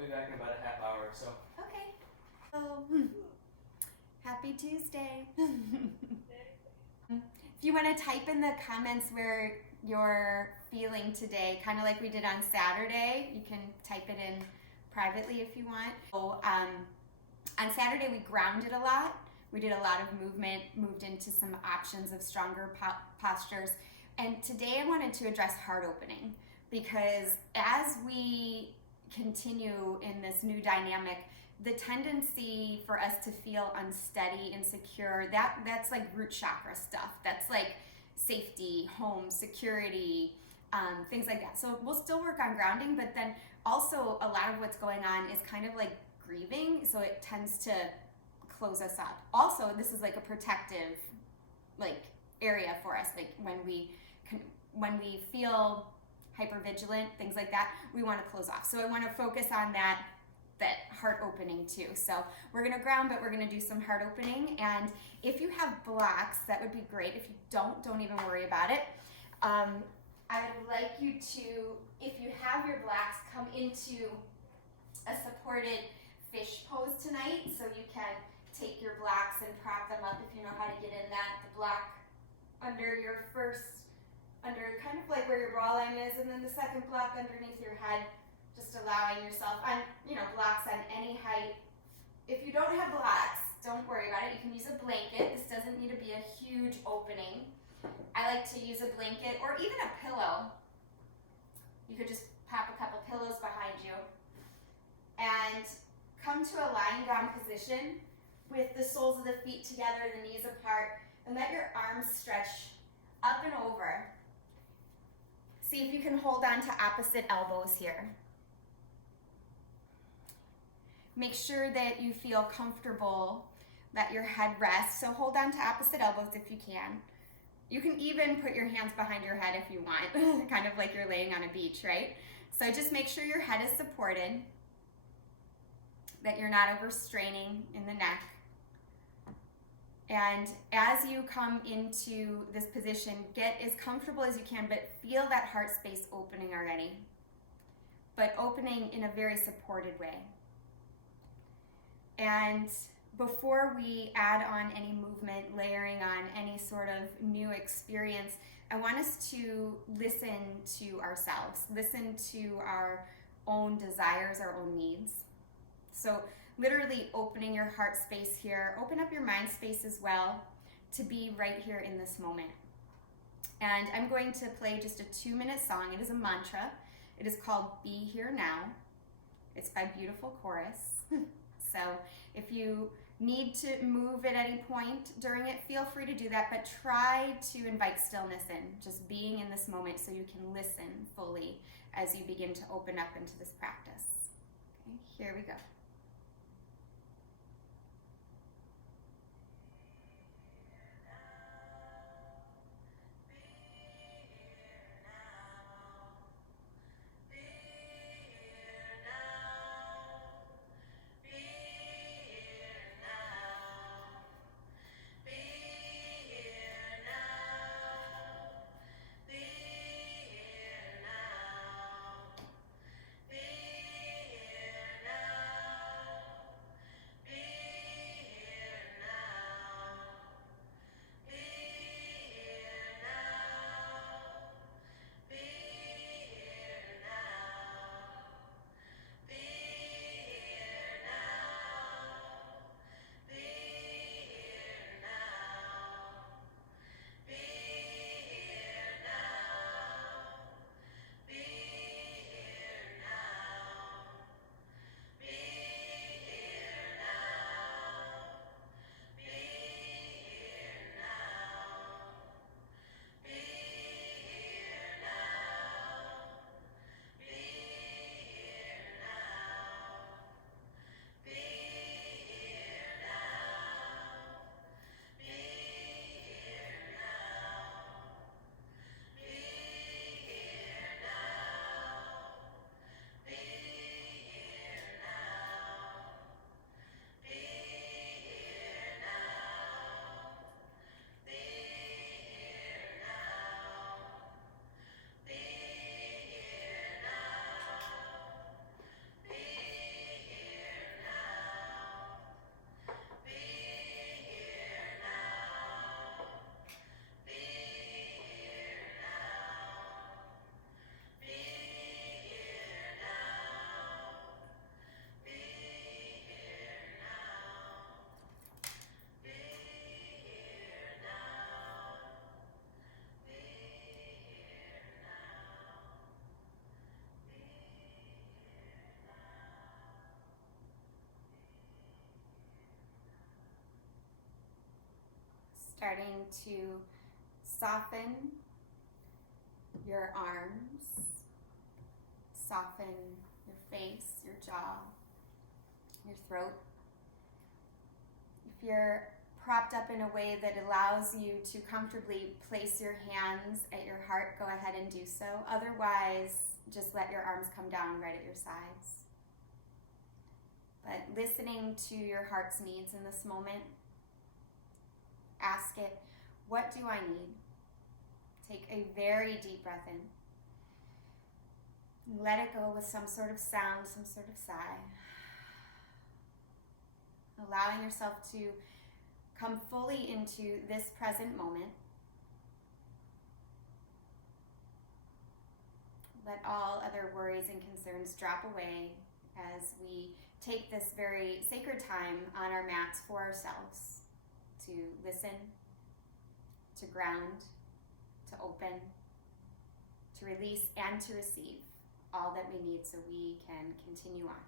be back in about a half hour or so. Okay. Oh, happy Tuesday. If you want to type in the comments where you're feeling today, kind of like we did on Saturday, you can type it in privately if you want. So, on Saturday we grounded a lot. We did a lot of movement, moved into some options of stronger postures. And today I wanted to address heart opening, because as we continue in this new dynamic, the tendency for us to feel unsteady, insecure, that's like root chakra stuff. That's like safety, home, security, things like that. So we'll still work on grounding, but then also a lot of what's going on is kind of like grieving, so it tends to close us up. Also, this is like a protective like area for us, like when we feel hypervigilant, things like that, we want to close off. So I want to focus on that heart opening too. So we're going to ground, but we're going to do some heart opening. And if you have blocks, that would be great. If you don't even worry about it. I would like you to, if you have your blocks, come into a supported fish pose tonight. So you can take your blocks and prop them up if you know how to get in that. The block under your under kind of like where your bra line is, and then the second block underneath your head, just allowing yourself on, blocks on any height. If you don't have blocks, don't worry about it. You can use a blanket. This doesn't need to be a huge opening. I like to use a blanket or even a pillow. You could just pop a couple pillows behind you and come to a lying down position with the soles of the feet together, the knees apart, and let your arms stretch up and over. See if you can hold on to opposite elbows here. Make sure that you feel comfortable, that your head rests. So hold on to opposite elbows if you can. You can even put your hands behind your head if you want, kind of like you're laying on a beach, right? So just make sure your head is supported, that you're not overstraining in the neck. And as you come into this position, get as comfortable as you can, but feel that heart space opening already. But opening in a very supported way. And before we add on any movement, layering on any sort of new experience, I want us to listen to ourselves, listen to our own desires, our own needs. So literally opening your heart space here, open up your mind space as well to be right here in this moment. And I'm going to play just a 2-minute song. It is a mantra. It is called Be Here Now. It's by Beautiful Chorus. So if you need to move at any point during it, feel free to do that, but try to invite stillness in, just being in this moment so you can listen fully as you begin to open up into this practice. Okay, here we go. Starting to soften your arms, soften your face, your jaw, your throat. If you're propped up in a way that allows you to comfortably place your hands at your heart, go ahead and do so. Otherwise, just let your arms come down right at your sides. But listening to your heart's needs in this moment, ask it, what do I need? Take a very deep breath in. Let it go with some sort of sound, some sort of sigh. Allowing yourself to come fully into this present moment. Let all other worries and concerns drop away as we take this very sacred time on our mats for ourselves to listen, to ground, to open, to release, and to receive all that we need so we can continue on.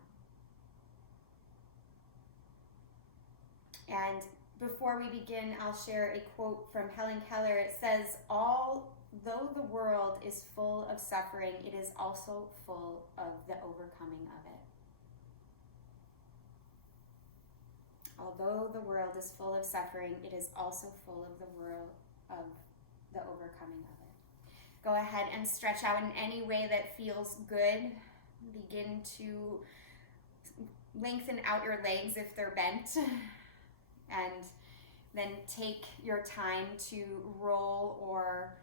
And before we begin, I'll share a quote from Helen Keller. It says, "Although the world is full of suffering, it is also full of the overcoming of it." Although the world is full of suffering, it is also full of the overcoming of it. Go ahead and stretch out in any way that feels good. Begin to lengthen out your legs if they're bent. And then take your time to roll or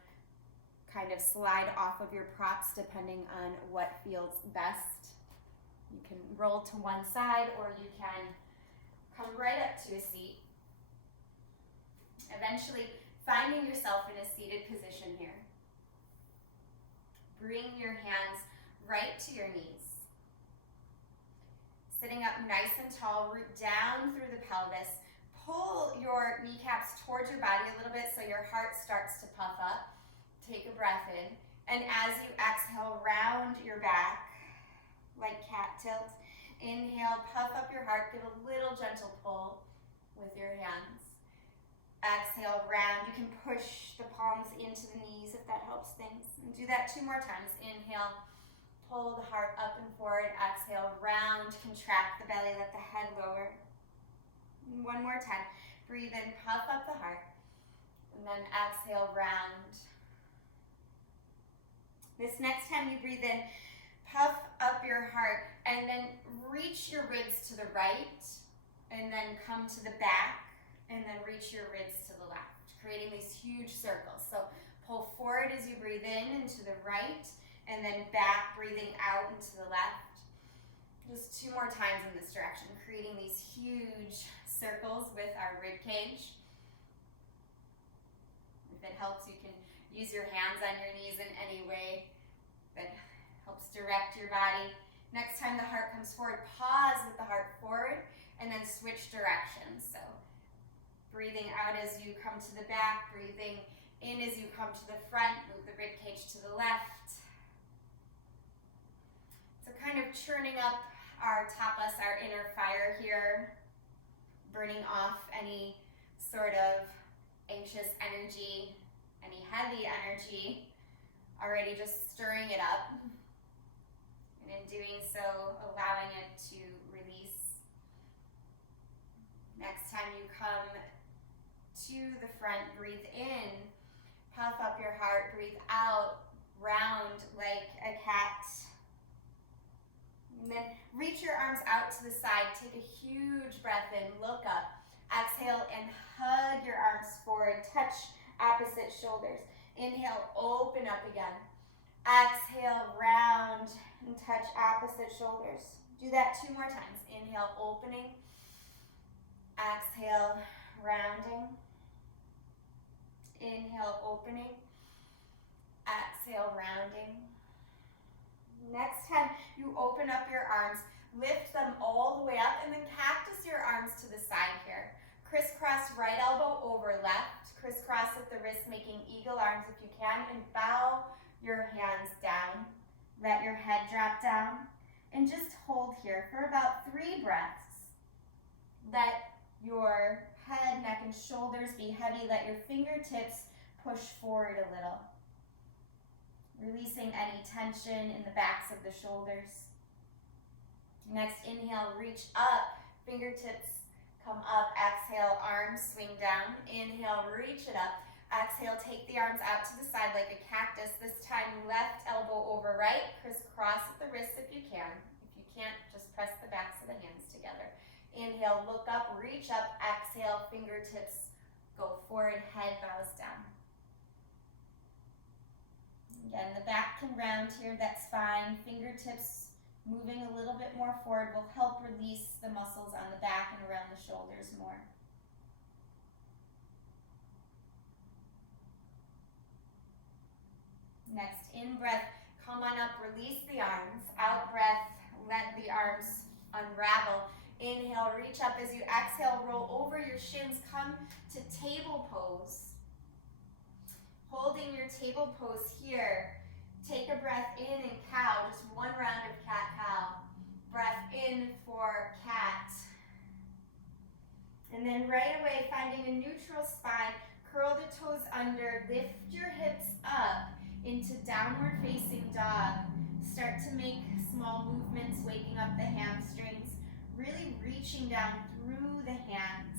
kind of slide off of your props depending on what feels best. You can roll to one side or you can come right up to a seat. Eventually, finding yourself in a seated position here. Bring your hands right to your knees. Sitting up nice and tall, root down through the pelvis. Pull your kneecaps towards your body a little bit so your heart starts to puff up. Take a breath in. And as you exhale, round your back like cat tilt. Inhale, puff up your heart. Give a little gentle pull with your hands. Exhale, round. You can push the palms into the knees if that helps things. And do that 2 more times. Inhale, pull the heart up and forward. Exhale, round, contract the belly, let the head lower. 1 more time. Breathe in, puff up the heart. And then exhale, round. This next time you breathe in, puff up your heart and then reach your ribs to the right and then come to the back and then reach your ribs to the left, creating these huge circles. So pull forward as you breathe in and to the right and then back, breathing out and to the left. Just 2 more times in this direction, creating these huge circles with our rib cage. If it helps, you can use your hands on your knees in any way that helps direct your body. Next time the heart comes forward, pause with the heart forward and then switch directions. So breathing out as you come to the back, breathing in as you come to the front, move the rib cage to the left. So kind of churning up our tapas, our inner fire here, burning off any sort of anxious energy, any heavy energy, already just stirring it up. And in doing so, allowing it to release. Next time you come to the front, breathe in, puff up your heart, breathe out, round like a cat. And then reach your arms out to the side, take a huge breath in, look up, exhale and hug your arms forward, touch opposite shoulders. Inhale, open up again. Exhale, round and touch opposite shoulders. Do that 2 more times. Inhale, opening. Exhale, rounding. Inhale, opening. Exhale, rounding. Next time you open up your arms, lift them all the way up and then cactus your arms to the side here. Crisscross right elbow over left. Crisscross at the wrist, making eagle arms if you can, and bow your hands down. Let your head drop down and just hold here for about 3 breaths. Let your head, neck, and shoulders be heavy. Let your fingertips push forward a little, releasing any tension in the backs of the shoulders. Next, inhale, reach up, fingertips come up. Exhale, arms swing down. Inhale, reach it up. Exhale, take the arms out to the side like a cactus. This time, left elbow over right. Crisscross at the wrists if you can. If you can't, just press the backs of the hands together. Inhale, look up, reach up. Exhale, fingertips go forward, head bows down. Again, the back can round here, that's fine. Fingertips moving a little bit more forward will help release the muscles on the back and around the shoulders more. Next, in breath, come on up, release the arms. Out breath, let the arms unravel. Inhale, reach up. As you exhale, roll over your shins, come to table pose. Holding your table pose here, take a breath in and cow, just one round of cat-cow. Breath in for cat. And then right away, finding a neutral spine, curl the toes under, lift your hips up into downward facing dog. Start to make small movements, waking up the hamstrings, really reaching down through the hands.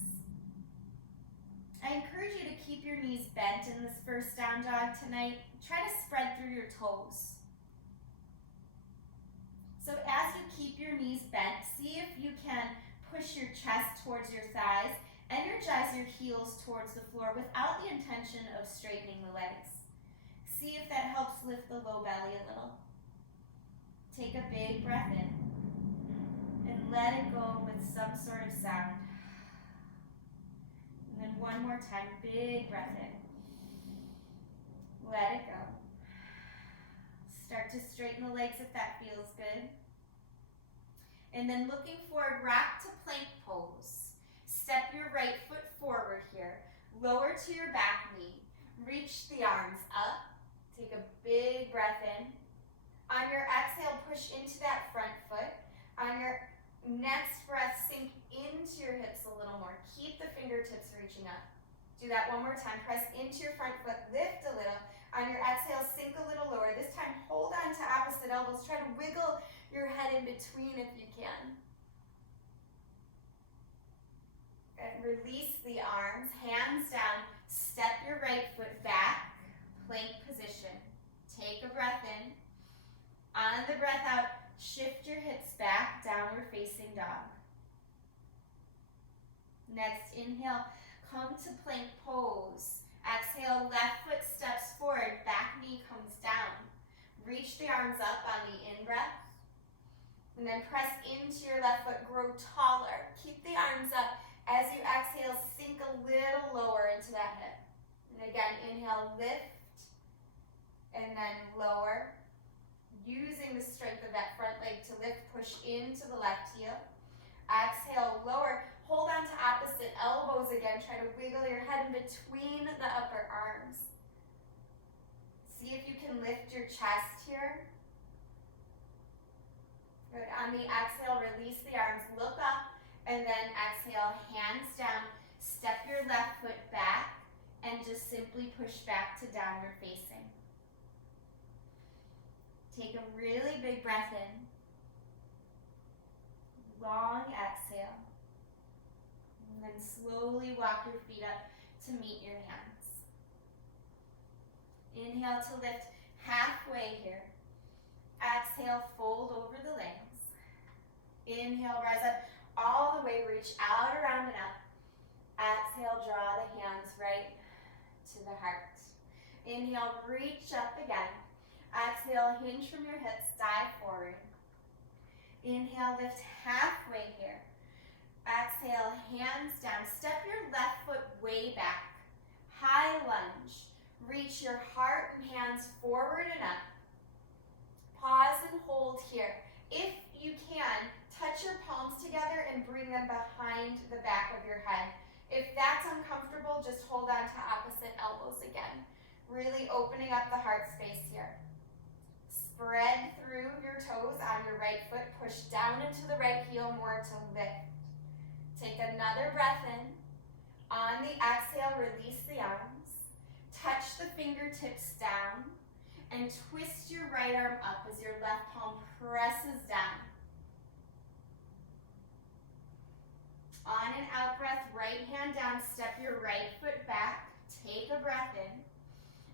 I encourage you to keep your knees bent in this first down dog tonight. Try to spread through your toes. So as you keep your knees bent, see if you can push your chest towards your thighs, energize your heels towards the floor without the intention of straightening the legs. See if that helps lift the low belly a little. Take a big breath in and let it go with some sort of sound. And then one more time, big breath in. Let it go. Start to straighten the legs if that feels good. And then looking forward, rock to plank pose. Step your right foot forward here. Lower to your back knee. Reach the arms up. Take a big breath in. On your exhale, push into that front foot. On your next breath, sink into your hips a little more. Keep the fingertips reaching up. Do that one more time. Press into your front foot, lift a little. On your exhale, sink a little lower. This time, hold on to opposite elbows. Try to wiggle your head in between if you can. And release the arms, hands down. Step your right foot back, plank position. Take a breath in. On the breath out, shift your hips back, downward facing dog. Next, inhale, come to plank pose. Exhale, left foot steps forward, back knee comes down. Reach the arms up on the in-breath. And then press into your left foot, grow taller. Keep the arms up. As you exhale, sink a little lower into that hip. And again, inhale, lift, and then lower. Using the strength of that front leg to lift, push into the left heel. Exhale, lower. Hold on to opposite elbows again. Try to wiggle your head in between the upper arms. See if you can lift your chest here. Good. On the exhale, release the arms, look up, and then exhale, hands down. Step your left foot back and just simply push back to downward facing. Take a really big breath in. Long exhale. And then slowly walk your feet up to meet your hands. Inhale to lift halfway here. Exhale, fold over the legs. Inhale, rise up all the way, reach out, around, and up. Exhale, draw the hands right to the heart. Inhale, reach up again. Exhale, hinge from your hips, dive forward. Inhale, lift halfway here. Exhale, hands down. Step your left foot way back. High lunge. Reach your heart and hands forward and up. Pause and hold here. If you can, touch your palms together and bring them behind the back of your head. If that's uncomfortable, just hold on to opposite elbows again. Really opening up the heart space here. Spread through your toes on your right foot. Push down into the right heel more to lift. Take another breath in. On the exhale, release the arms. Touch the fingertips down and twist your right arm up as your left palm presses down. On an out breath, right hand down, step your right foot back, take a breath in.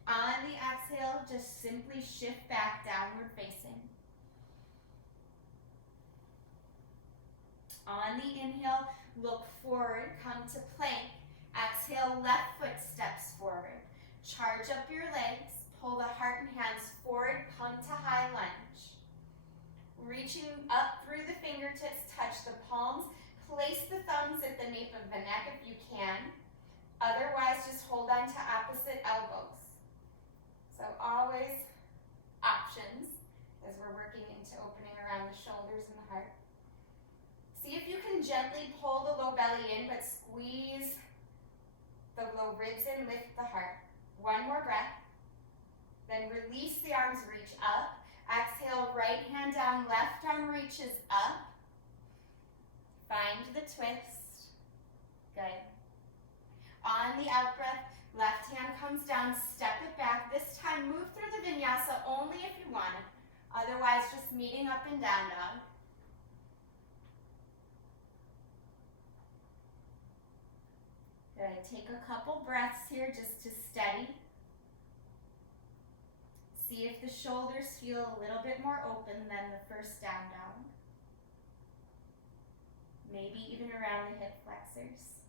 On the exhale, just simply shift back, downward facing. On the inhale, look forward, come to plank. Exhale, left foot steps forward. Charge up your legs, pull the heart and hands forward, come to high lunge. Reaching up through the fingertips, touch the palms. Place the thumbs at the nape of the neck if you can. Otherwise, just hold on to opposite elbows. So always options as we're working into opening around the shoulders and the heart. See if you can gently pull the low belly in, but squeeze the low ribs in, lift the heart. One more breath. Then release the arms, reach up. Exhale, right hand down, left arm reaches up. Find the twist. Good. On the out breath, left hand comes down, step it back. This time, move through the vinyasa only if you want it. Otherwise, just meeting up and down dog. Good. Take a couple breaths here just to steady. See if the shoulders feel a little bit more open than the first down dog. Maybe even around the hip flexors.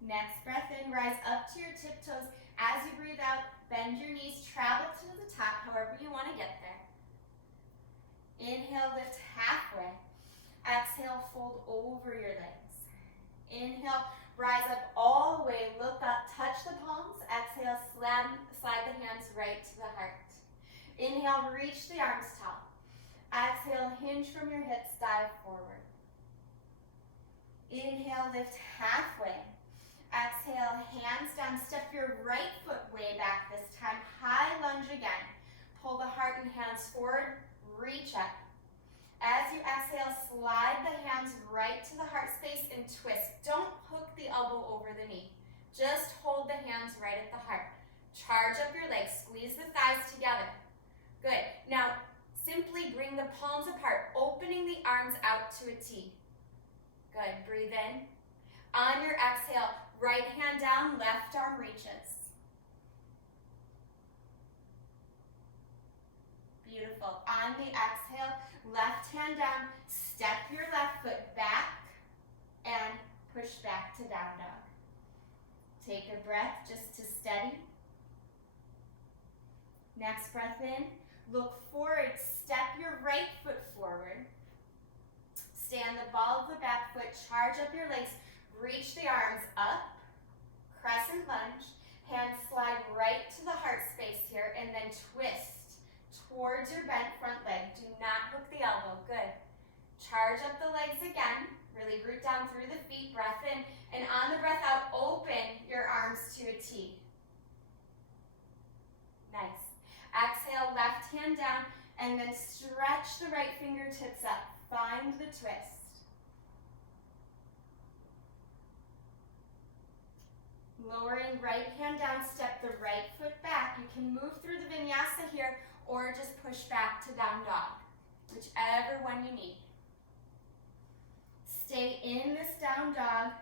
Next breath in, rise up to your tiptoes. As you breathe out, bend your knees, travel to the top, however you want to get there. Inhale, lift halfway. Exhale, fold over your legs. Inhale, rise up all the way, look up, touch the palms. Exhale, slide the hands right to the heart. Inhale, reach the arms tall. Exhale, hinge from your hips, dive forward. Inhale, lift halfway. Exhale, hands down, step your right foot way back this time. High lunge again. Pull the heart and hands forward, reach up. As you exhale, slide the hands right to the heart space and twist. Don't hook the elbow over the knee. Just hold the hands right at the heart. Charge up your legs, squeeze the thighs together. Good. Now, simply bring the palms apart, opening the arms out to a T. Good. Breathe in. On your exhale, right hand down, left arm reaches. Beautiful. On the exhale, left hand down, step your left foot back and push back to down dog. Take a breath just to steady. Next breath in, look forward, step your right foot forward. Stand the ball of the back foot, charge up your legs, reach the arms up, crescent lunge, hands slide right to the heart space here, and then twist towards your bent front leg. Do not hook the elbow. Good. Charge up the legs again. Really root down through the feet. Breath in. And on the breath out, open your arms to a T. Nice. Exhale, left hand down, and then stretch the right fingertips up. Find the twist. Lowering right hand down, step the right foot back. You can move through the vinyasa here or just push back to down dog, whichever one you need. Stay in this down dog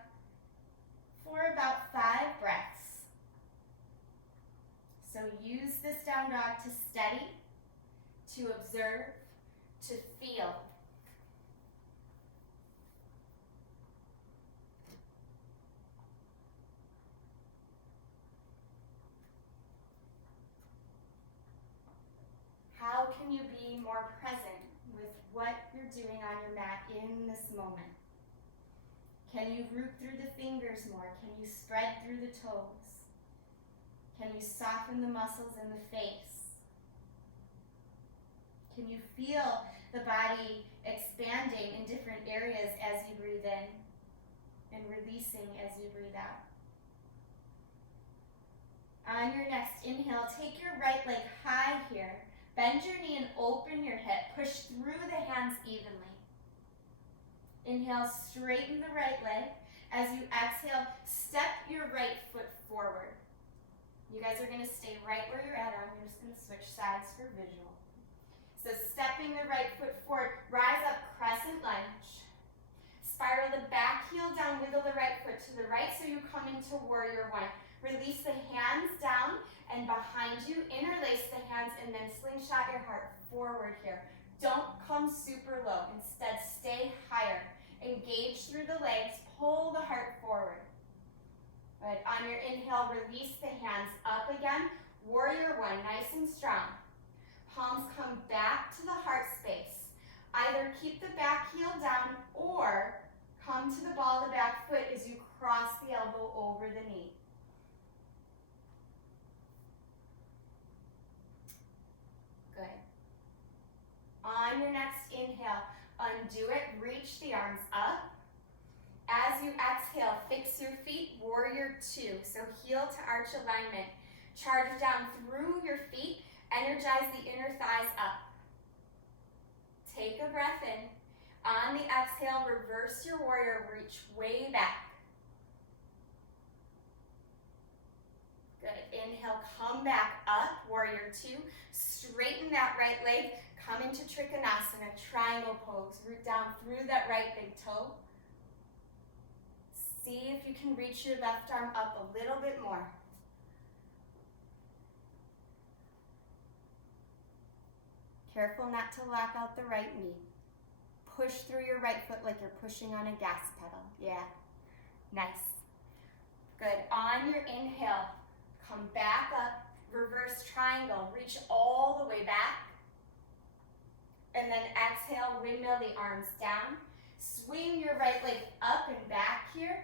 for about 5 breaths. So use this down dog to steady, to observe, to feel. How can you be more present with what you're doing on your mat in this moment? Can you root through the fingers more? Can you spread through the toes? Can you soften the muscles in the face? Can you feel the body expanding in different areas as you breathe in and releasing as you breathe out? On your next inhale, take your right leg high here. Bend your knee and open your hip. Push through the hands evenly. Inhale, straighten the right leg. As you exhale, step your right foot forward. You guys are going to stay right where you're at. I'm just going to switch sides for visual. So stepping the right foot forward, rise up, crescent lunge. Spiral the back heel down, wiggle the right foot to the right so you come into warrior one. Release the hands down and behind you, interlace the hands and then slingshot your heart forward here. Don't come super low, instead stay higher. Engage through the legs, pull the heart forward. Good. On your inhale, release the hands up again. Warrior one, nice and strong. Palms come back to the heart space. Either keep the back heel down or come to the ball of the back foot as you cross the elbow over the knee. Good. On your next inhale, undo it, reach the arms up. As you exhale, fix your feet, warrior two. So heel to arch alignment. Charge down through your feet, energize the inner thighs up. Take a breath in. On the exhale, reverse your warrior, reach way back. Good. Inhale, come back up, warrior two. Straighten that right leg, come into Trikonasana, triangle pose. Root down through that right big toe. See if you can reach your left arm up a little bit more. Careful not to lock out the right knee. Push through your right foot like you're pushing on a gas pedal. Yeah, nice. Good. On your inhale, come back up, reverse triangle, reach all the way back. And then exhale, windmill the arms down. Swing your right leg up and back here.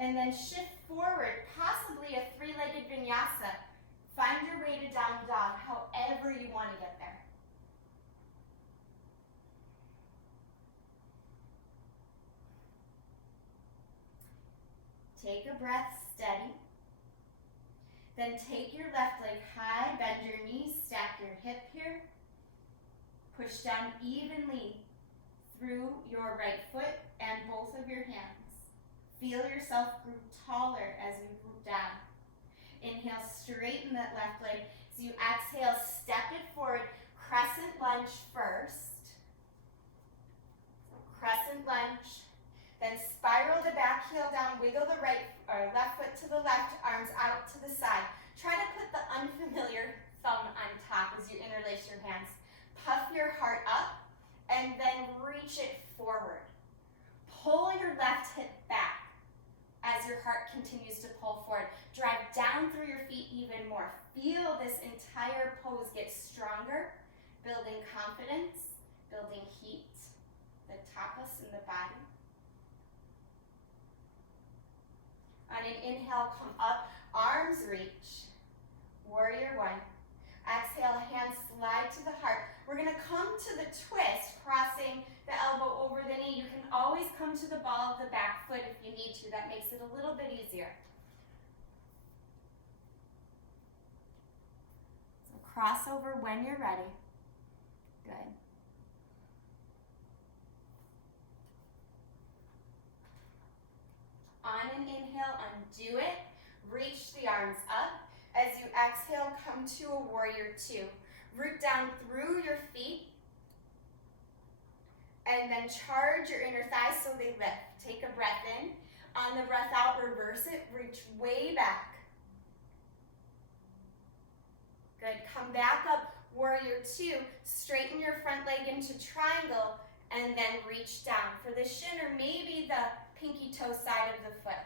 And then shift forward, possibly a three-legged vinyasa. Find your way to down dog, however you want to get there. Take a breath, steady. Then take your left leg high, bend your knees, stack your hip here. Push down evenly through your right foot and both of your hands. Feel yourself grow taller as you move down. Inhale, straighten that left leg. As you exhale, step it forward. Crescent lunge first. Crescent lunge. Then spiral the back heel down, wiggle the right or left foot to the left, arms out to the side. Try to put the unfamiliar thumb on top as you interlace your hands. Puff your heart up and then reach it forward. Pull your left hip back as your heart continues to pull forward. Drive down through your feet even more. Feel this entire pose get stronger, building confidence, building heat, the tapas in the body. On an inhale, come up, arms reach, warrior one. Exhale, hands slide to the heart. We're gonna come to the twist, crossing the elbow over the knee. You can always come to the ball of the back foot if you need to. That makes it a little bit easier. So crossover when you're ready. Good. On an inhale, undo it. Reach the arms up. As you exhale, come to a warrior two. Root down through your feet. And then charge your inner thighs so they lift. Take a breath in. On the breath out, reverse it. Reach way back. Good. Come back up, warrior two. Straighten your front leg into triangle and then reach down for the shin or maybe the pinky toe side of the foot.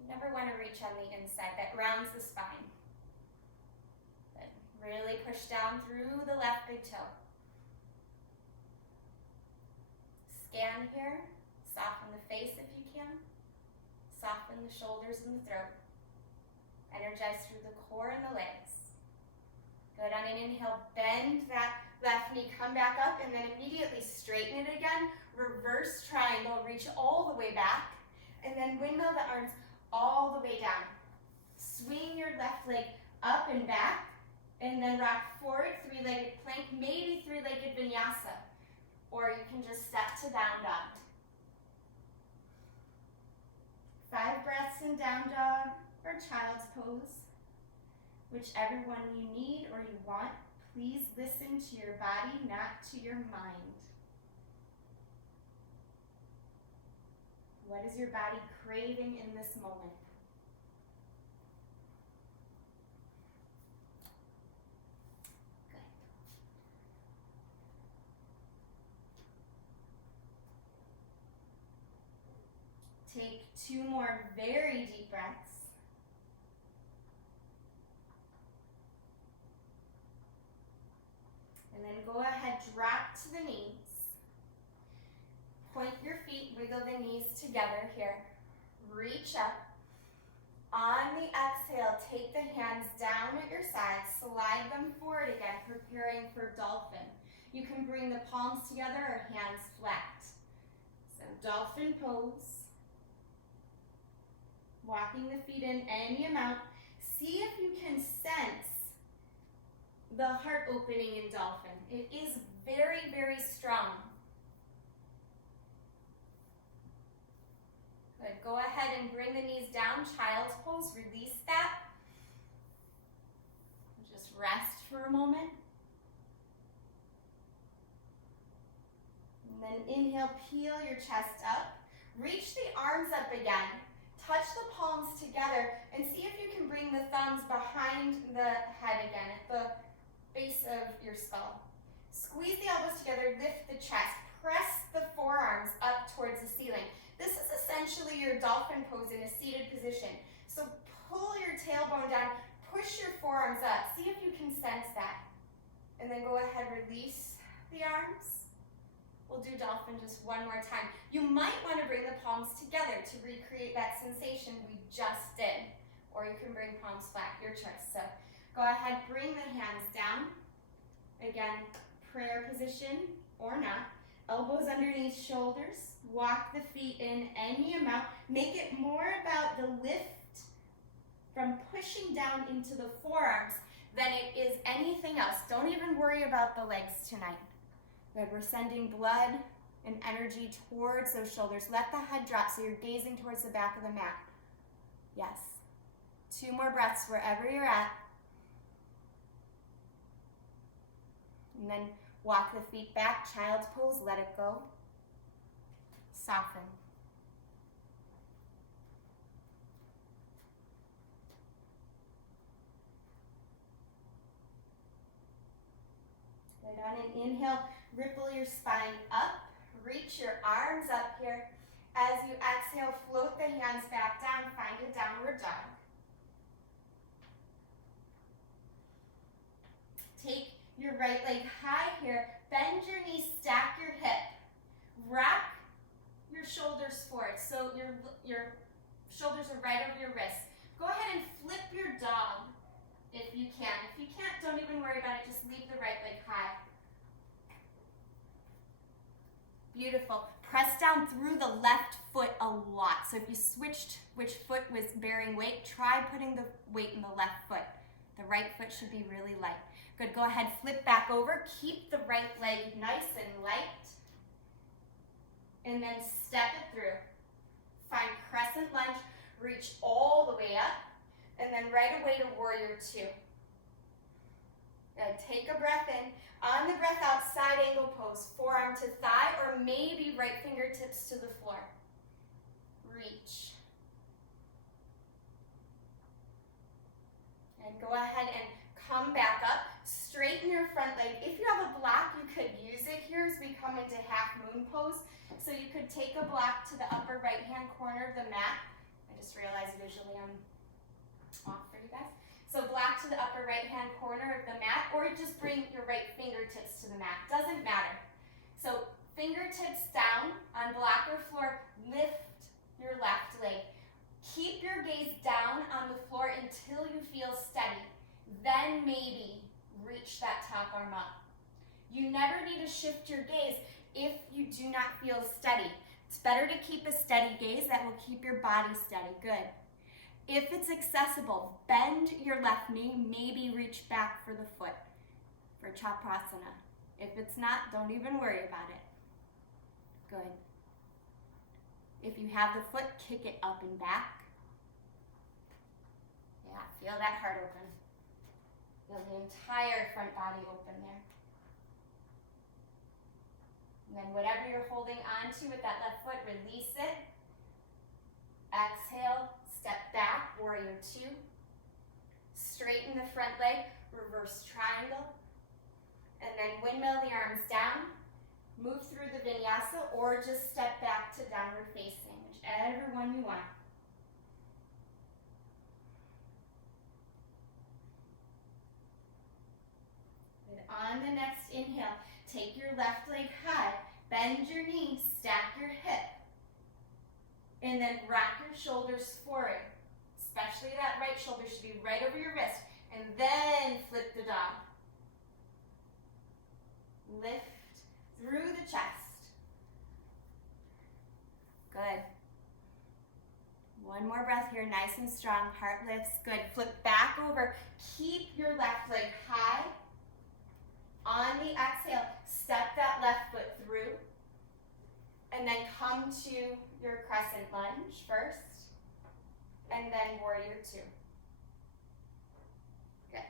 You never want to reach on the inside. That rounds the spine. Good. Really push down through the left big toe. Scan here. Soften the face if you can. Soften the shoulders and the throat. Energize through the core and the legs. Good. On an inhale, bend that left knee, come back up, and then immediately straighten it again. Reverse triangle, reach all the way back, and then windmill the arms all the way down. Swing your left leg up and back, and then rock forward, three-legged plank, maybe three-legged vinyasa. or you can just step to down dog. 5 breaths in down dog or child's pose. Whichever one you need or you want, please listen to your body, not to your mind. What is your body craving in this moment? Good. Take 2 more very deep breaths. And then go ahead, drop to the knees. Point your feet, wiggle the knees together here. Reach up. On the exhale, take the hands down at your sides, slide them forward again, preparing for dolphin. You can bring the palms together or hands flat. So dolphin pose. Walking the feet in any amount. See if you can sense the heart opening in dolphin. It is very, very strong. Good. Go ahead and bring the knees down, child's pose, release that. Just rest for a moment. And then inhale, peel your chest up. Reach the arms up again. Touch the palms together and see if you can bring the thumbs behind the head again at the base of your skull. Squeeze the elbows together, lift the chest, press the forearms up towards the ceiling. This is essentially your dolphin pose in a seated position. So pull your tailbone down, push your forearms up. See if you can sense that. And then go ahead, release the arms. We'll do dolphin just one more time. You might want to bring the palms together to recreate that sensation we just did. Or you can bring palms flat, your choice. So go ahead, bring the hands down. Again, prayer position or not. Elbows underneath shoulders. Walk the feet in any amount. Make it more about the lift from pushing down into the forearms than it is anything else. Don't even worry about the legs tonight. Good, we're sending blood and energy towards those shoulders. Let the head drop so you're gazing towards the back of the mat. Yes. 2 more breaths wherever you're at. And then walk the feet back, child's pose, let it go. Soften. Good, on an inhale, ripple your spine up, reach your arms up here. As you exhale, float the hands back down, find a downward dog. Take your right leg high here, bend your knees, stack your hip. Wrap your shoulders forward, so your shoulders are right over your wrists. Go ahead and flip your dog if you can. If you can't, don't even worry about it, just leave the right leg high. Beautiful. Press down through the left foot a lot. So if you switched which foot was bearing weight, try putting the weight in the left foot. The right foot should be really light. Good, go ahead, flip back over. Keep the right leg nice and light. And then step it through. Find crescent lunge, reach all the way up, and then right away to warrior 2. Good, take a breath in. On the breath out, side angle pose, forearm to thigh, or maybe right fingertips to the floor. Reach. And go ahead and come back up. Straighten your front leg. If you have a block, you could use it here as we come into half moon pose. So you could take a block to the upper right-hand corner of the mat. I just realized visually I'm off for you guys. So block to the upper right-hand corner of the mat, or just bring your right fingertips to the mat. Doesn't matter. So fingertips down on block or floor, lift your left leg. Keep your gaze down on the floor until you feel steady. Then maybe reach that top arm up. You never need to shift your gaze if you do not feel steady. It's better to keep a steady gaze that will keep your body steady. Good. If it's accessible, bend your left knee, maybe reach back for the foot for Chakrasana. If it's not, don't even worry about it. Good. If you have the foot, kick it up and back. Yeah, feel that heart open. Feel the entire front body open there. And then whatever you're holding onto with that left foot, release it. Exhale, step back, warrior two. Straighten the front leg, reverse triangle. And then windmill the arms down. Move through the vinyasa or just step back to downward facing, whichever one you want. And on the next inhale, take your left leg high, bend your knee, stack your hip, and then rock your shoulders forward. Especially that right shoulder should be right over your wrist, and then flip the dog. Lift through the chest. Good. One more breath here, nice and strong. Heart lifts. Good. Flip back over. Keep your left leg high. On the exhale, step that left foot through. And then come to your crescent lunge first. And then warrior two. Good.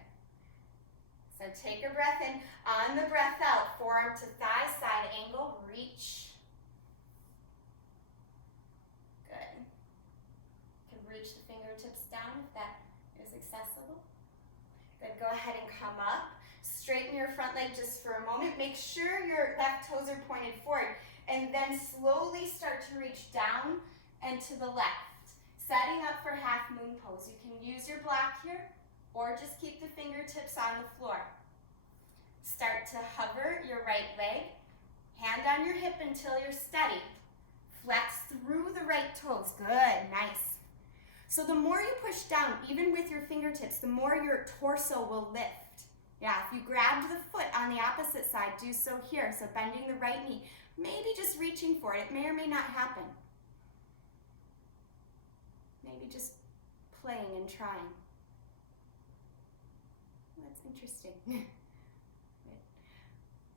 So take a breath in. On the breath out, forearm to thigh, side angle, reach. Good. You can reach the fingertips down if that is accessible. Good, go ahead and come up. Straighten your front leg just for a moment. Make sure your left toes are pointed forward. And then slowly start to reach down and to the left. Setting up for half moon pose. You can use your block here or just keep the fingertips on the floor. Start to hover your right leg. Hand on your hip until you're steady. Flex through the right toes. Good, nice. So the more you push down, even with your fingertips, the more your torso will lift. Yeah, if you grabbed the foot on the opposite side, do so here. So bending the right knee, maybe just reaching for it. It may or may not happen. Maybe just playing and trying. That's interesting.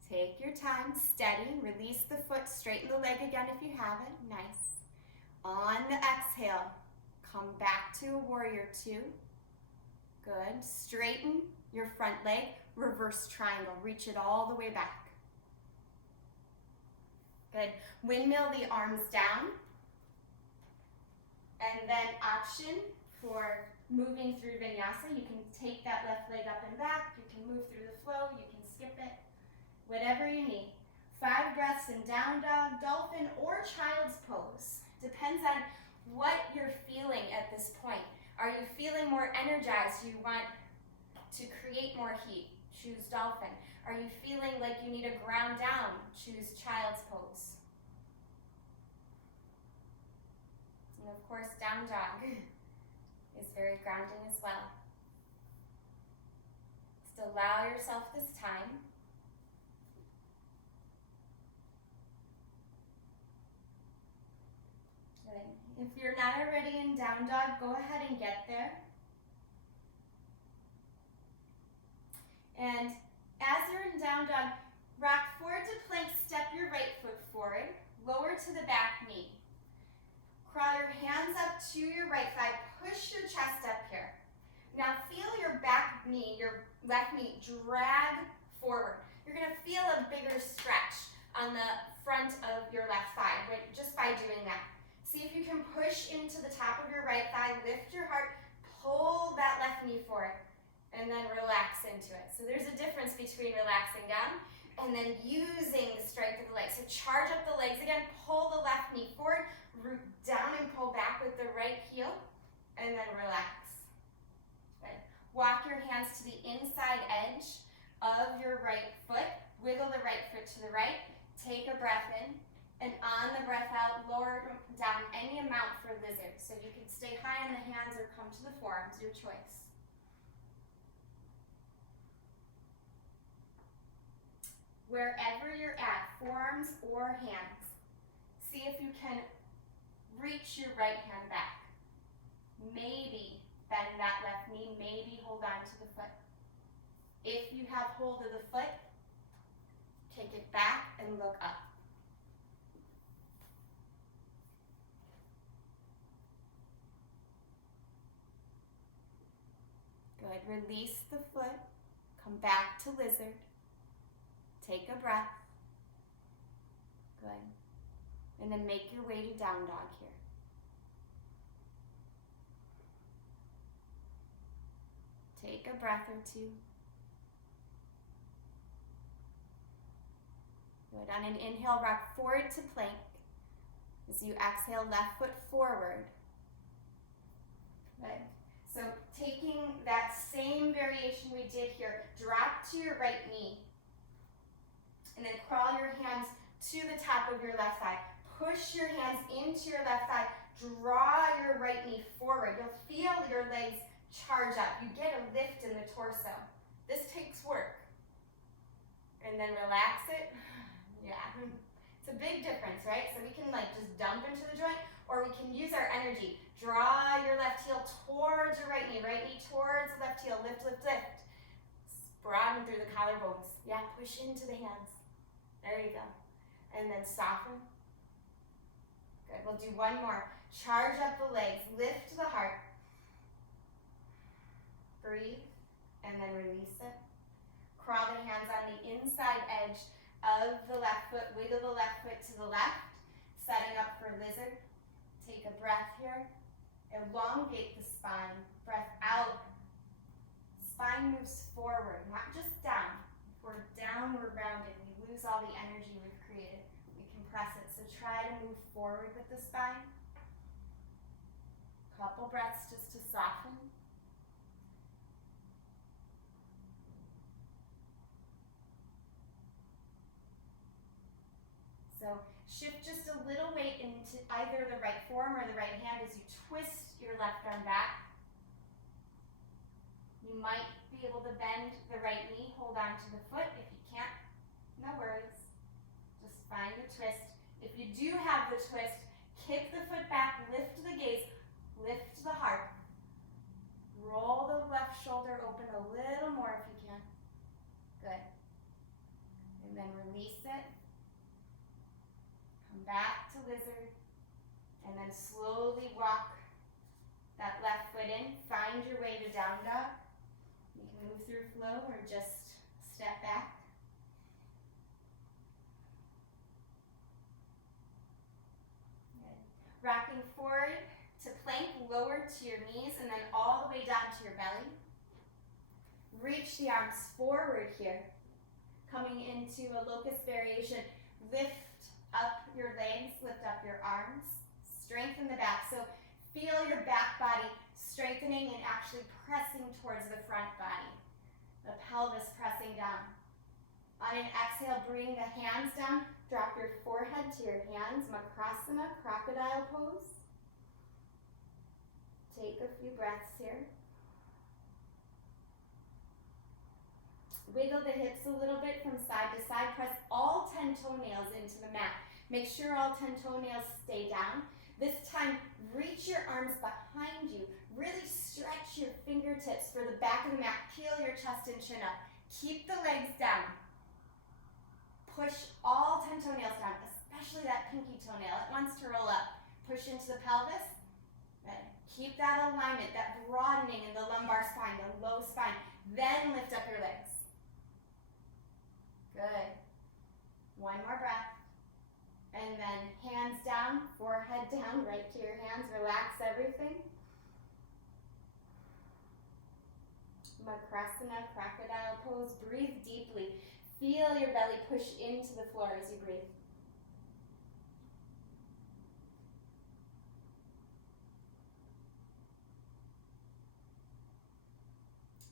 Take your time, steady, release the foot, straighten the leg again if you have it, nice. On the exhale, come back to a warrior two. Good, straighten your front leg, reverse triangle, reach it all the way back. Good, windmill the arms down. And then option for moving through vinyasa, you can take that left leg up and back, you can move through the flow, you can skip it. Whatever you need. 5 breaths in down dog, dolphin, or child's pose. Depends on what you're feeling at this point. Are you feeling more energized? You want to create more heat? Choose dolphin. Are you feeling like you need to ground down? Choose child's pose. And of course, down dog is very grounding as well. Just allow yourself this time. If you're not already in down dog, go ahead and get there. And as you're in down dog, rock forward to plank, step your right foot forward, lower to the back knee. Crawl your hands up to your right thigh, push your chest up here. Now feel your back knee, your left knee drag forward. You're gonna feel a bigger stretch on the front of your left thigh just by doing that. See if you can push into the top of your right thigh, lift your heart, pull that left knee forward, and then relax into it. So there's a difference between relaxing down and then using the strength of the legs. So charge up the legs again, pull the left knee forward, root down and pull back with the right heel, and then relax. Good. Walk your hands to the inside edge of your right foot, wiggle the right foot to the right, take a breath in, and on the breath out, lower down any amount for lizard. So you can stay high on the hands or come to the forearms, your choice. Wherever you're at, forearms or hands, see if you can reach your right hand back. Maybe bend that left knee, maybe hold on to the foot. If you have hold of the foot, kick it back and look up. Release the foot. Come back to lizard. Take a breath. Good. And then make your way to down dog here. Take a breath or two. Good. On an inhale, rock forward to plank. As you exhale, left foot forward. Good. So taking that same variation we did here, drop to your right knee. And then crawl your hands to the top of your left thigh. Push your hands into your left thigh. Draw your right knee forward. You'll feel your legs charge up. You get a lift in the torso. This takes work. And then relax it. Yeah. It's a big difference, right? So we can like just dump into the joint, or we can use our energy. Draw your left heel towards your right knee towards the left heel. Lift, lift, lift. Broaden through the collarbones. Yeah, push into the hands. There you go. And then soften. Good. We'll do one more. Charge up the legs. Lift the heart. Breathe. And then release it. Crawl the hands on the inside edge of the left foot. Wiggle the left foot to the left. Setting up for lizard. Take a breath here. Elongate the spine. Breath out. Spine moves forward, not just down. If we're down, we're rounded. We lose all the energy we've created. We compress it. So try to move forward with the spine. Couple breaths just to soften. So shift just a little weight into either the right forearm or the right hand as you twist your left arm back. You might be able to bend the right knee, hold on to the foot. If you can't, no worries. Just find the twist. If you do have the twist, kick the foot back, lift the gaze, lift the heart. Roll the left shoulder open a little more if you can. Good. And then release it. Come back to lizard. And then slowly walk that left foot in. Find your way to down dog. You can move through flow or just step back. Good. Rocking forward to plank, lower to your knees, and then all the way down to your belly. Reach the arms forward here. Coming into a locust variation. Lift up your legs, lift up your arms. Strengthen the back. So feel your back body strengthening and actually pressing towards the front body. The pelvis pressing down. On an exhale, bring the hands down. Drop your forehead to your hands. Makrasana, crocodile pose. Take a few breaths here. Wiggle the hips a little bit from side to side. Press all 10 toenails into the mat. Make sure all 10 toenails stay down. This time, reach your arms behind you. Really stretch your fingertips for the back of the mat. Peel your chest and chin up. Keep the legs down. Push all 10 toenails down, especially that pinky toenail. It wants to roll up. Push into the pelvis. Good. Keep that alignment, that broadening in the lumbar spine, the low spine. Then lift up your legs. Good. One more breath. And then hands down, forehead down, right to your hands. Relax everything. Makrasana, crocodile pose. Breathe deeply. Feel your belly push into the floor as you breathe.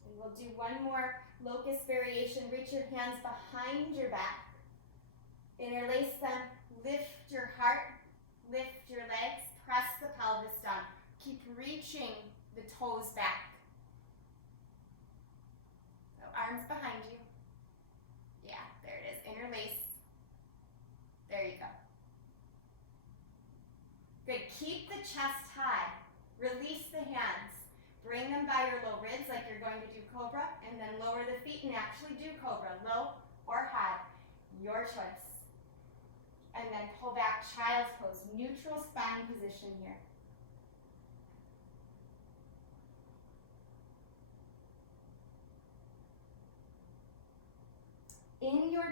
And we'll do one more locust variation. Reach your hands behind your back. Interlace them. Lift your heart, lift your legs, press the pelvis down. Keep reaching the toes back. So arms behind you. Yeah, there it is. Interlace. There you go. Good. Keep the chest high. Release the hands. Bring them by your low ribs like you're going to do cobra, and then lower the feet and actually do cobra. Low or high. Your choice. And then pull back, child's pose, neutral spine position here.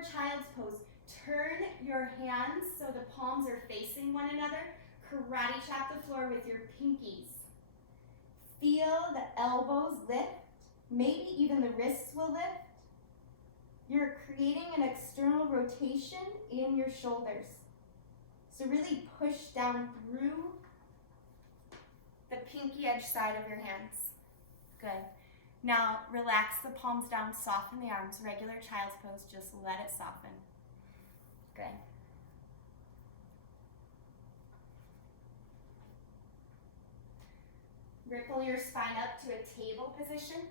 child's pose. Turn your hands so the palms are facing one another. Karate chop the floor with your pinkies. Feel the elbows lift. Maybe even the wrists will lift. You're creating an external rotation in your shoulders. So really push down through the pinky edge side of your hands. Good. Now relax the palms down, soften the arms. Regular child's pose, just let it soften. Good. Ripple your spine up to a table position.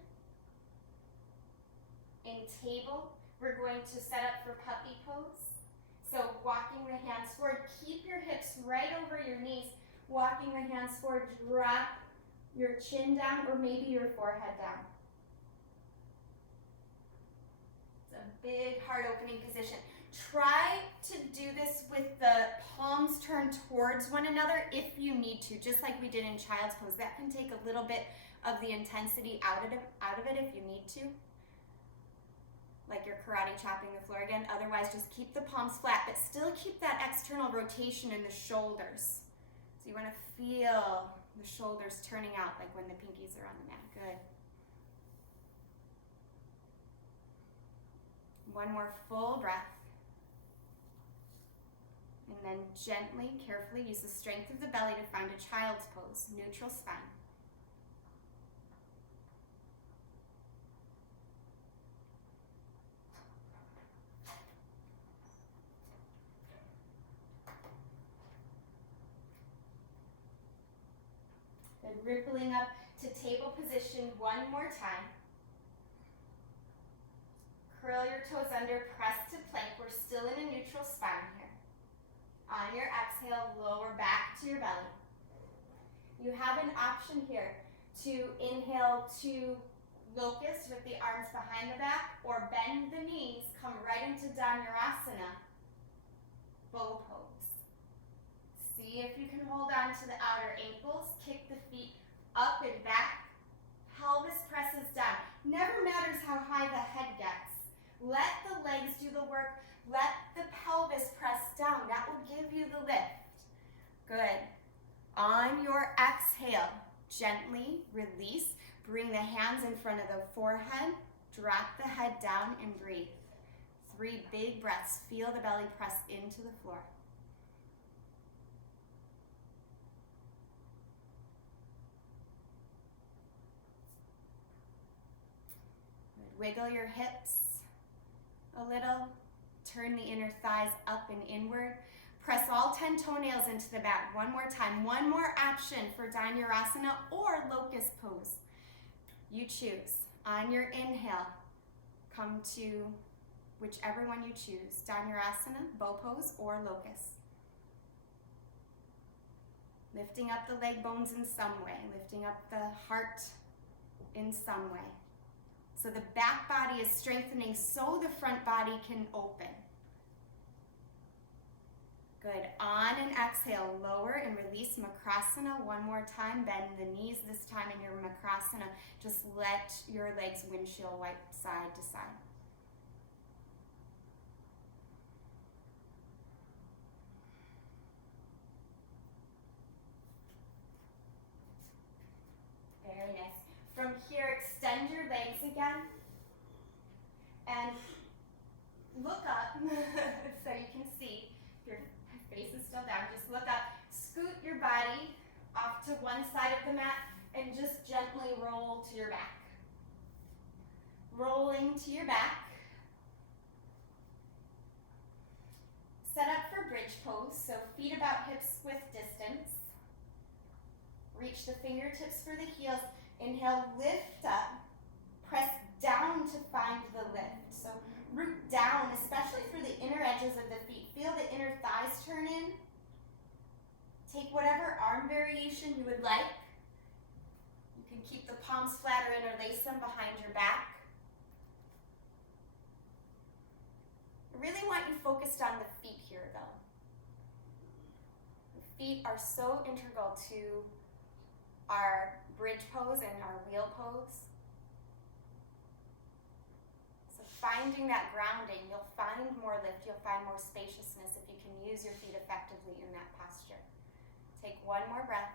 In table, we're going to set up for puppy pose. So walking the hands forward, keep your hips right over your knees. Walking the hands forward, drop your chin down or maybe your forehead down. It's a big heart opening position. Try to do this with the palms turned towards one another if you need to, just like we did in child's pose. That can take a little bit of the intensity out of it if you need to. Like you're karate chopping the floor again. Otherwise, just keep the palms flat, but still keep that external rotation in the shoulders. So you want to feel the shoulders turning out like when the pinkies are on the mat. Good. One more full breath. And then gently, carefully use the strength of the belly to find a child's pose, neutral spine. Then rippling up to table position one more time. Curl your toes under, press to plank. We're still in a neutral spine here. On your exhale, lower back to your belly. You have an option here to inhale to locust with the arms behind the back, or bend the knees, come right into Dhanurasana, bow pose. See if you can hold on to the outer ankles, kick the feet up and back, pelvis presses down. Never matters how high the head gets. Let the legs do the work. Let the pelvis press down. That will give you the lift. Good. On your exhale, gently release. Bring the hands in front of the forehead. Drop the head down and breathe. 3 big breaths. Feel the belly press into the floor. Good. Wiggle your hips a little. Turn the inner thighs up and inward. Press all 10 toenails into the mat one more time. One more option for Dhanurasana or locust pose. You choose. On your inhale, come to whichever one you choose. Dhanurasana, bow pose, or locust. Lifting up the leg bones in some way. Lifting up the heart in some way. So the back body is strengthening so the front body can open. Good. On an exhale, lower and release Makrasana one more time. Bend the knees this time in your Makrasana. Just let your legs windshield wipe side to side. Very nice. From here, extend your legs again. And look up so you can see. Your face is still down. Just look up. Scoot your body off to one side of the mat and just gently roll to your back. Rolling to your back. Set up for bridge pose, so feet about hips width distance. Reach the fingertips for the heels. Inhale, lift up. Press down to find the lift. So root down, especially for the inner edges of the feet. Feel the inner thighs turn in. Take whatever arm variation you would like. You can keep the palms flat or interlace them behind your back. I really want you focused on the feet here though. The feet are so integral to our bridge pose and our wheel pose. So finding that grounding, you'll find more lift, you'll find more spaciousness if you can use your feet effectively in that posture. Take one more breath.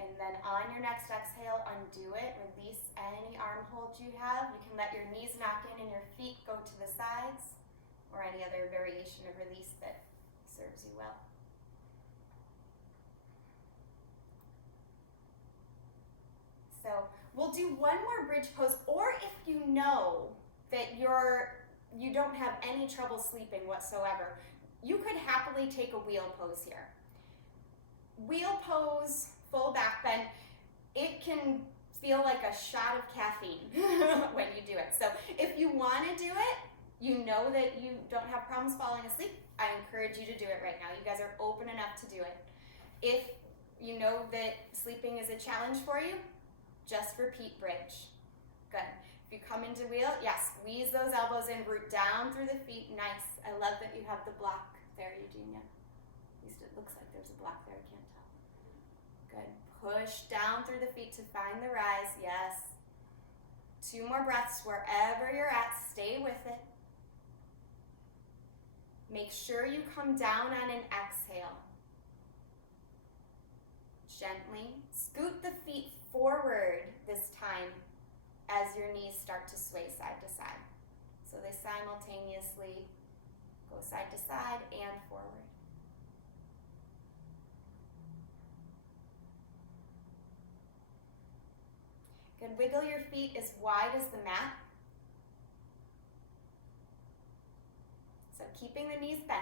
And then on your next exhale, undo it. Release any arm hold you have. You can let your knees knock in and your feet go to the sides, or any other variation of release that serves you well. So we'll do one more bridge pose, or if you know that you don't have any trouble sleeping whatsoever, you could happily take a wheel pose here. Wheel pose, full back bend, it can feel like a shot of caffeine when you do it. So if you want to do it, you know that you don't have problems falling asleep, I encourage you to do it right now. You guys are open enough to do it. If you know that sleeping is a challenge for you, just repeat bridge. Good. If you come into wheel, squeeze those elbows in, root down through the feet. Nice. I love that you have the block there, Eugenia. At least it looks like there's a block there, I can't tell. Good. Push down through the feet to find the rise. Yes. 2 more breaths wherever you're at. Stay with it. Make sure you come down on an exhale. Gently scoot the feet forward this time as your knees start to sway side to side. So they simultaneously go side to side and forward. Good. Wiggle your feet as wide as the mat. So keeping the knees bent,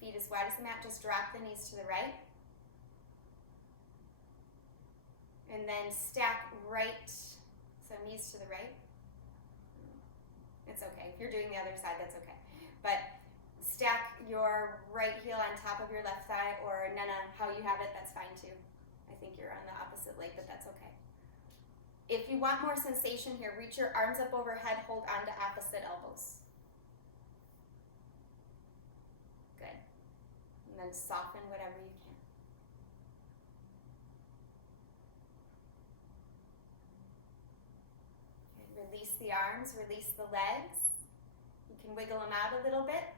feet as wide as the mat, just drop the knees to the right. And then stack right, so knees to the right. It's okay, if you're doing the other side, that's okay. But stack your right heel on top of your left thigh, or Nana, how you have it, that's fine too. I think you're on the opposite leg, but that's okay. If you want more sensation here, reach your arms up overhead, hold on to opposite elbows. Good. And then soften whatever you can. Release the arms, release the legs. You can wiggle them out a little bit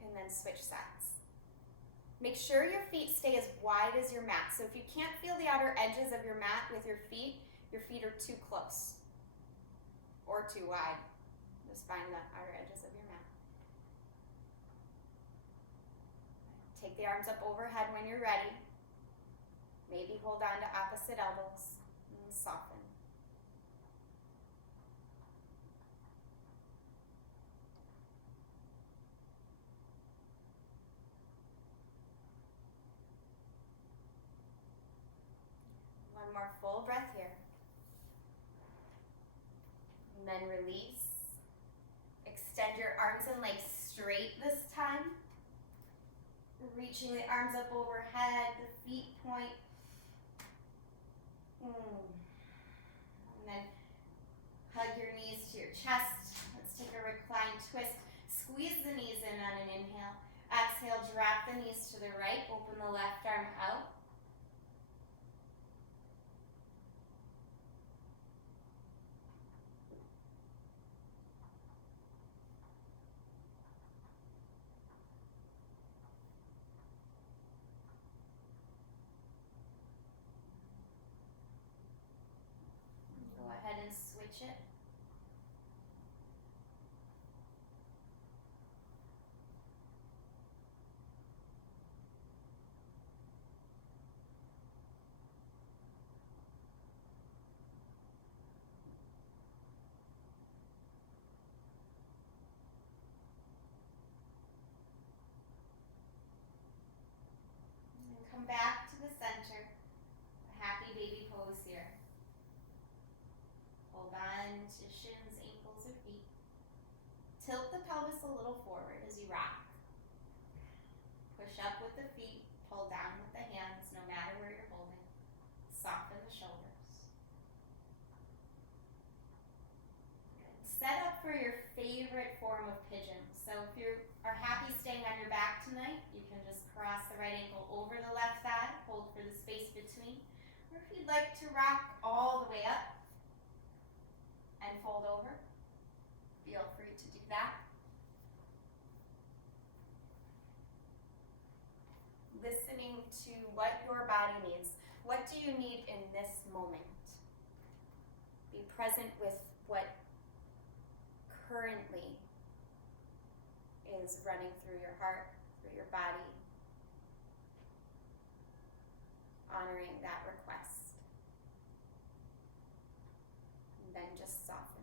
and then switch sides. Make sure your feet stay as wide as your mat. So if you can't feel the outer edges of your mat with your feet are too close or too wide. Just find the outer edges of your mat. Take the arms up overhead when you're ready. Maybe hold on to opposite elbows and soften. One more full breath here. And then release. Extend your arms and legs straight this time. Reaching the arms up overhead, the feet point. And then hug your knees to your chest. Let's take a reclined twist. Squeeze the knees in on an inhale. Exhale, drop the knees to the right. Open the left arm out. Go ahead and switch it. And come back to the center. A happy baby pose here. Hold on to shins, ankles, or feet. Tilt the pelvis a little forward as you rock. Push up with the feet, pull down with the hands, no matter where you're holding. Soften the shoulders. Good. Set up for your favorite form of pigeon. So if you are happy staying on your back tonight, you can just cross the right ankle over the left thigh, hold for the space between. Or if you'd like to rock all the way up and fold over, feel free to do that. Listening to what your body needs. What do you need in this moment? Be present with what currently is running through your heart, through your body. Honoring that request. And then just soften.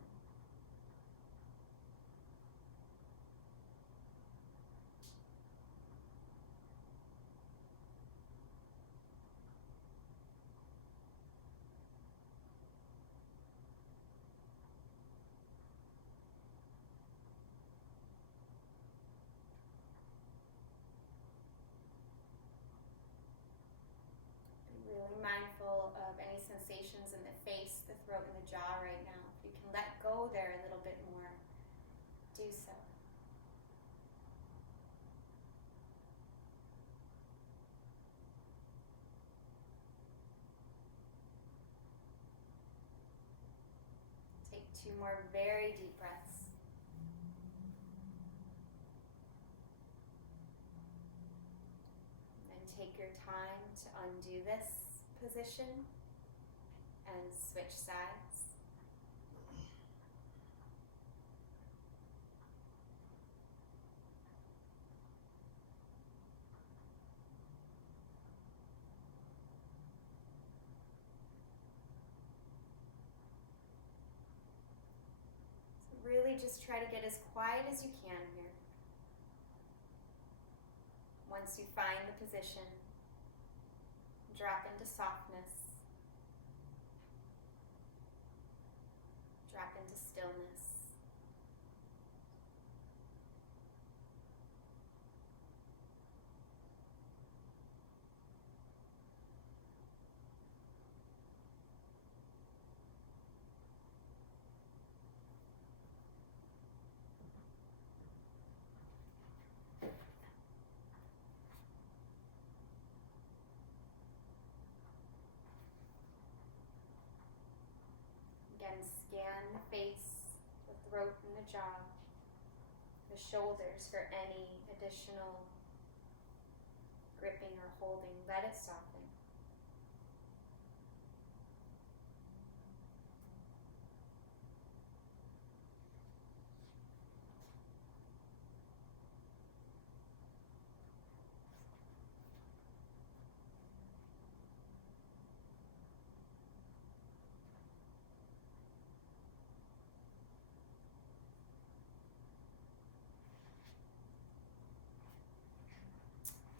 Really mindful of any sensations in the face, the throat, and the jaw right now. If you can let go there a little bit more, do so. Take 2 more very deep breaths. And then take your time to undo this position and switch sides. So really just try to get as quiet as you can here. Once you find the position, drop into softness. Drop into stillness. Again, scan the face, the throat and the jaw, the shoulders for any additional gripping or holding. Let it soften.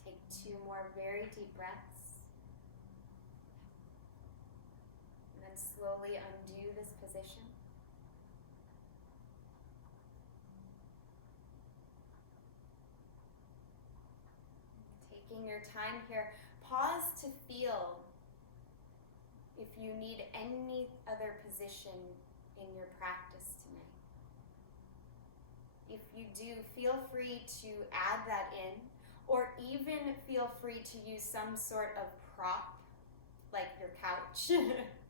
Take 2 more very deep breaths. And then slowly undo this position. Taking your time here, pause to feel if you need any other position in your practice tonight. If you do, feel free to add that in, or even feel free to use some sort of prop, like your couch,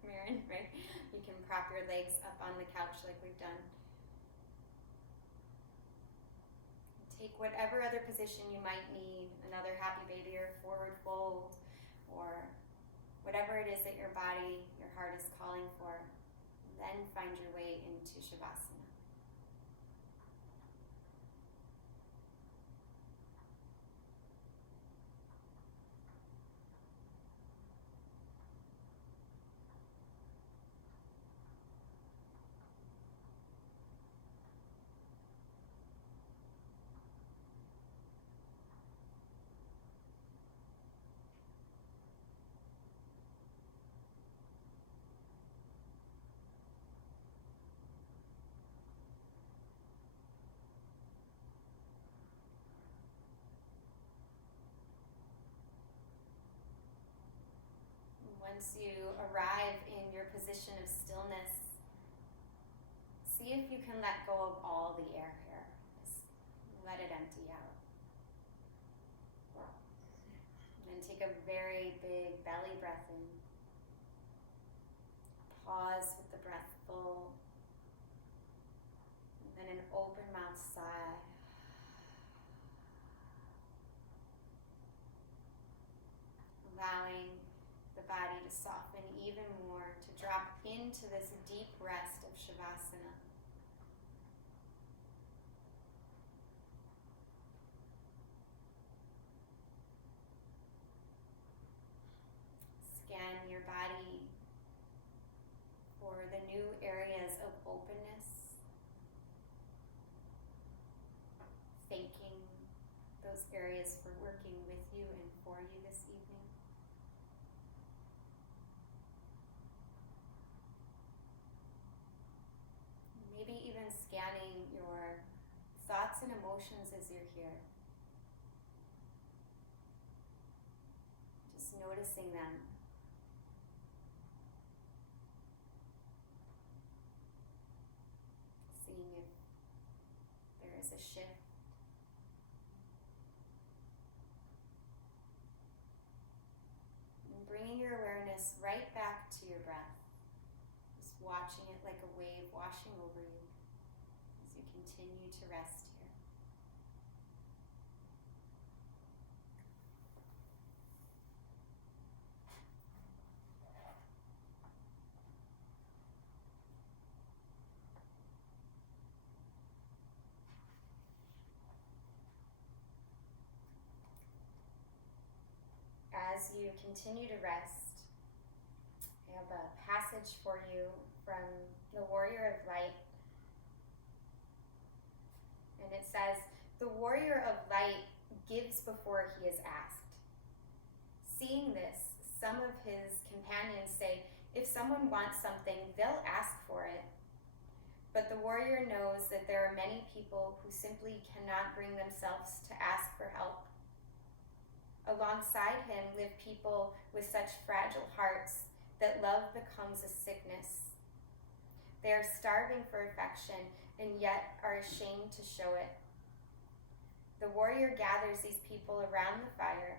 Marin, right? You can prop your legs up on the couch like we've done. Take whatever other position you might need, another happy baby or forward fold, or whatever it is that your body, your heart is calling for. Then find your way into Shavasana. Once you arrive in your position of stillness, see if you can let go of all the air here. Just let it empty out. And then take a very big belly breath in. Pause with the breath full. And then an open mouth sigh. Allowing the body to soften even more, to drop into this deep rest of Shavasana. Scan your body for the new areas of openness, thanking those areas for working with you and for you this evening. Maybe even scanning your thoughts and emotions as you're here. Just noticing them. Seeing if there is a shift. And bringing your awareness right back to your breath. Just watching it like a wave washing over you as you continue to rest here. As you continue to rest, I have a passage for you from the Warrior of Light. And it says, "The warrior of light gives before he is asked." Seeing this, some of his companions say, if someone wants something, they'll ask for it. But the warrior knows that there are many people who simply cannot bring themselves to ask for help. Alongside him live people with such fragile hearts that love becomes a sickness. They are starving for affection and yet are ashamed to show it. The warrior gathers these people around the fire.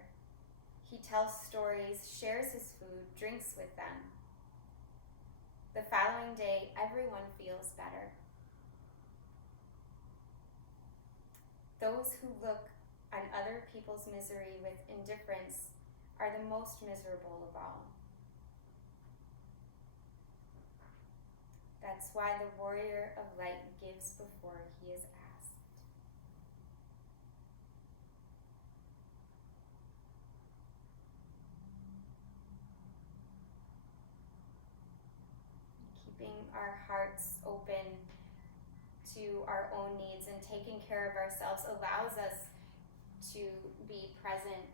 He tells stories, shares his food, drinks with them. The following day, everyone feels better. Those who look on other people's misery with indifference are the most miserable of all. That's why the warrior of light gives before he is asked. Keeping our hearts open to our own needs and taking care of ourselves allows us to be present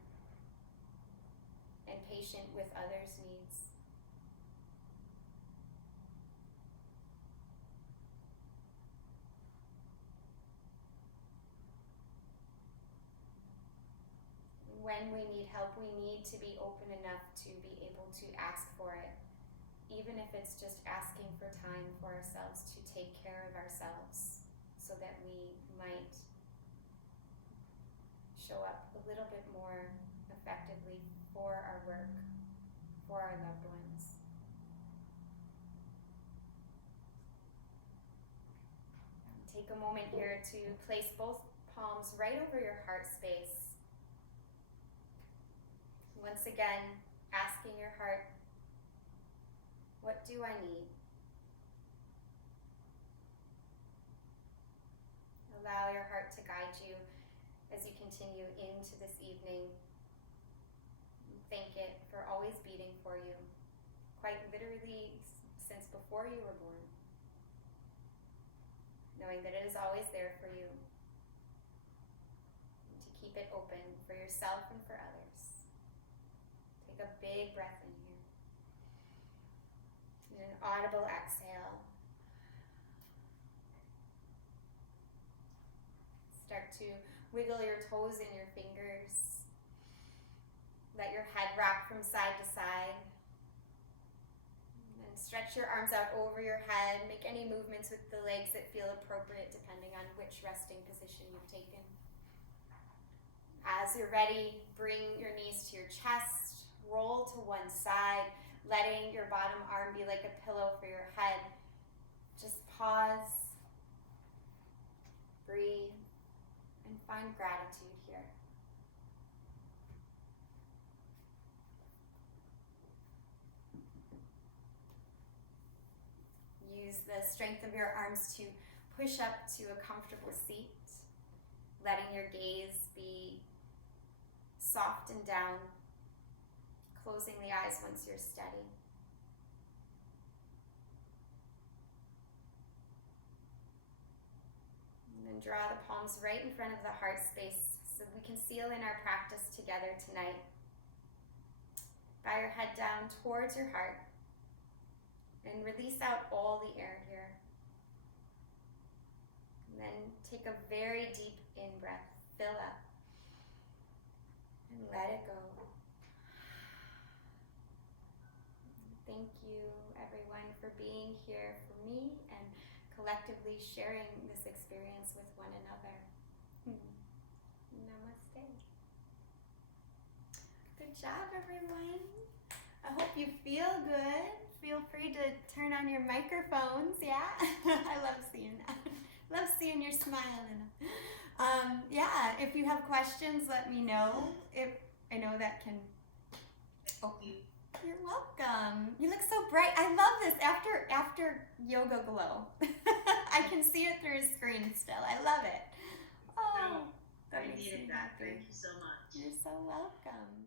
and patient with others' needs. When we need help, we need to be open enough to be able to ask for it, even if it's just asking for time for ourselves to take care of ourselves so that we might show up a little bit more effectively for our work, for our loved ones. Take a moment here to place both palms right over your heart space. Once again, asking your heart, what do I need? Allow your heart to guide you as you continue into this evening. Thank it for always beating for you, quite literally since before you were born. Knowing that it is always there for you, and to keep it open for yourself and for others. Take a big breath in here. And an audible exhale. Start to wiggle your toes and your fingers. Let your head rock from side to side. And then stretch your arms out over your head. Make any movements with the legs that feel appropriate depending on which resting position you've taken. As you're ready, bring your knees to your chest. Roll to one side, letting your bottom arm be like a pillow for your head. Just pause in gratitude here. Use the strength of your arms to push up to a comfortable seat, letting your gaze be soft and down, closing the eyes once you're steady. And then draw the palms right in front of the heart space so we can seal in our practice together tonight. Bow your head down towards your heart and release out all the air here. And then take a very deep in-breath, fill up, and let it go. Thank you, everyone, for being here for me and collectively sharing this experience with one another. Namaste. Good job, everyone. I hope you feel good. Feel free to turn on your microphones, yeah? I love seeing that. Love seeing your smile. Yeah, if you have questions, let me know. If I know that can... Oh, you're welcome. You look so bright. I love this after yoga glow. I can see it through a screen still. I love it. Oh, I needed that. Thank you so much. You're so welcome.